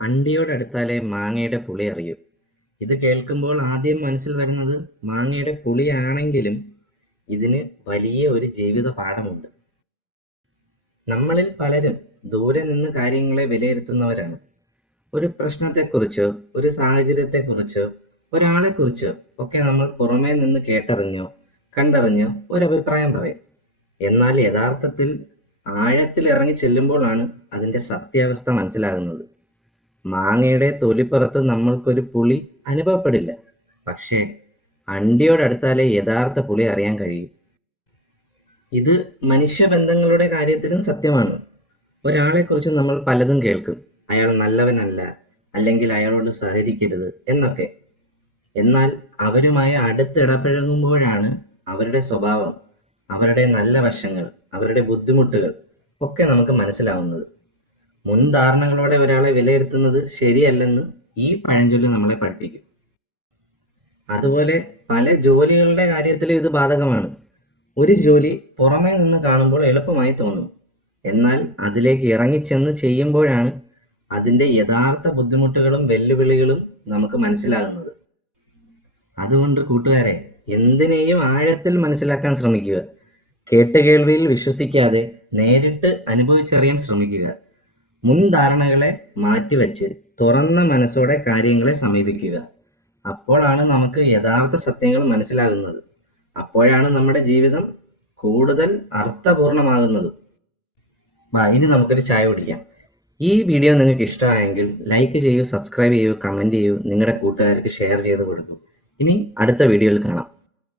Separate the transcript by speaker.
Speaker 1: അണ്ടിയോടടുത്താലേ മാങ്ങയുടെ പുളി അറിയൂ. ഇത് കേൾക്കുമ്പോൾ ആദ്യം മനസ്സിൽ വരുന്നത് മാങ്ങയുടെ പുളിയാണെങ്കിലും ഇതിന് വലിയ ഒരു ജീവിത പാഠമുണ്ട്. നമ്മളിൽ പലരും ദൂരെ നിന്ന് കാര്യങ്ങളെ വിലയിരുത്തുന്നവരാണ്. ഒരു പ്രശ്നത്തെക്കുറിച്ചോ ഒരു സാഹചര്യത്തെക്കുറിച്ചോ ഒരാളെക്കുറിച്ചോ ഒക്കെ നമ്മൾ പുറമേ നിന്ന് കേട്ടറിഞ്ഞോ കണ്ടറിഞ്ഞോ ഒരഭിപ്രായം പറയും. എന്നാൽ യഥാർത്ഥത്തിൽ ആഴത്തിൽ ഇറങ്ങി ചെല്ലുമ്പോഴാണ് അതിന്റെ സത്യാവസ്ഥ മനസ്സിലാകുന്നത്. മാങ്ങയുടെ തൊലിപ്പുറത്ത് നമ്മൾക്കൊരു പുളി അനുഭവപ്പെടില്ല. പക്ഷേ അണ്ടിയോടടുത്താലേ യഥാർത്ഥ പുളി അറിയാൻ കഴിയും ഇത് മനുഷ്യബന്ധങ്ങളുടെ കാര്യത്തിലും സത്യമാണ്. ഒരാളെക്കുറിച്ച് നമ്മൾ പലതും കേൾക്കും. അയാൾ നല്ലവനല്ല, അല്ലെങ്കിൽ അയാളോട് സഹകരിക്കരുത് എന്നൊക്കെ. എന്നാൽ അവരുമായി അടുത്തിടപഴകുമ്പോഴാണ് അവരുടെ സ്വഭാവം, അവരുടെ നല്ല വശങ്ങൾ, അവരുടെ ബുദ്ധിമുട്ടുകൾ ഒക്കെ നമുക്ക് മനസ്സിലാവുന്നത്. മുൻധാരണകളോടെ ഒരാളെ വിലയിരുത്തുന്നത് ശരിയല്ലെന്ന് ഈ പഴഞ്ചൊല്ലി നമ്മളെ പഠിപ്പിക്കും. അതുപോലെ പല ജോലികളുടെ കാര്യത്തിലും ഇത് ബാധകമാണ്. ഒരു ജോലി പുറമേ നിന്ന് കാണുമ്പോൾ എളുപ്പമായി തോന്നും. എന്നാൽ അതിലേക്ക് ഇറങ്ങിച്ചെന്ന് ചെയ്യുമ്പോഴാണ് അതിന്റെ യഥാർത്ഥ ബുദ്ധിമുട്ടുകളും വെല്ലുവിളികളും നമുക്ക് മനസ്സിലാകുന്നത്. അതുകൊണ്ട് കൂട്ടുകാരെ എന്തിനേയും ആഴത്തിൽ മനസ്സിലാക്കാൻ ശ്രമിക്കുക. കേട്ടുകേൾവിയിൽ വിശ്വസിക്കാതെ നേരിട്ട് അനുഭവിച്ചറിയാൻ ശ്രമിക്കുക. മുൻധാരണകളെ മാറ്റിവെച്ച് തുറന്ന മനസ്സോടെ കാര്യങ്ങളെ സമീപിക്കുക. അപ്പോഴാണ് നമുക്ക് യഥാർത്ഥ സത്യങ്ങൾ മനസ്സിലാകുന്നത്. അപ്പോഴാണ് നമ്മുടെ ജീവിതം കൂടുതൽ അർത്ഥപൂർണമാകുന്നത് വാ ഇനി നമുക്കൊരു ചായ കുടിക്കാം. ഈ വീഡിയോ നിങ്ങൾക്ക് ഇഷ്ടമായെങ്കിൽ ലൈക്ക് ചെയ്യൂ, സബ്സ്ക്രൈബ് ചെയ്യൂ, കമന്റ് ചെയ്യൂ, നിങ്ങളുടെ കൂട്ടുകാർക്ക് ഷെയർ ചെയ്ത് കൊടുക്കും ഇനി അടുത്ത വീഡിയോയിൽ കാണാം.